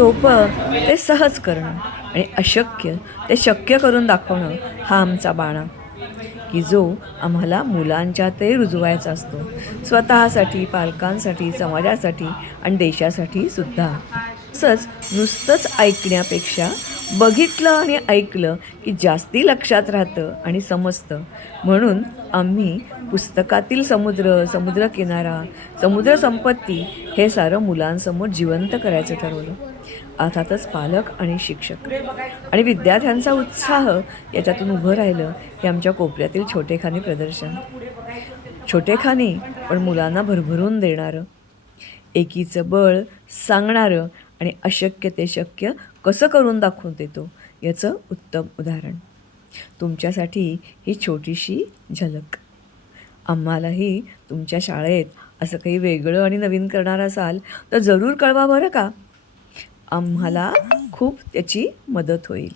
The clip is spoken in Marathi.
सोपं ते सहज करणं आणि अशक्य ते शक्य करून दाखवणं हा आमचा बाणा, की जो आम्हाला मुलांच्यातही रुजवायचा असतो. स्वतःसाठी, पालकांसाठी, समाजासाठी आणि देशासाठी सुद्धा. तसंच नुसतंच ऐकण्यापेक्षा बघितलं आणि ऐकलं की जास्ती लक्षात राहतं आणि समजतं. म्हणून आम्ही पुस्तकातील समुद्र, समुद्रकिनारा, समुद्र संपत्ती हे सारं मुलांसमोर जिवंत करायचं ठरवलं. अर्थातच पालक आणि शिक्षक आणि विद्यार्थ्यांचा उत्साह याच्यातून उभं राहिलं हे आमच्या कोपऱ्यातील छोटेखानी प्रदर्शन. छोटेखानी पण मुलांना भरभरून देणारं, एकीचं बळ सांगणारं आणि अशक्य ते शक्य कसं करून दाखवून देतो याचं उत्तम उदाहरण. तुमच्यासाठी ही छोटीशी झलक. आम्हालाही तुमच्या शाळेत असं काही वेगळं आणि नवीन करणार असाल तर जरूर कळवा बरं का. आम्हाला खूप त्याची मदत होईल.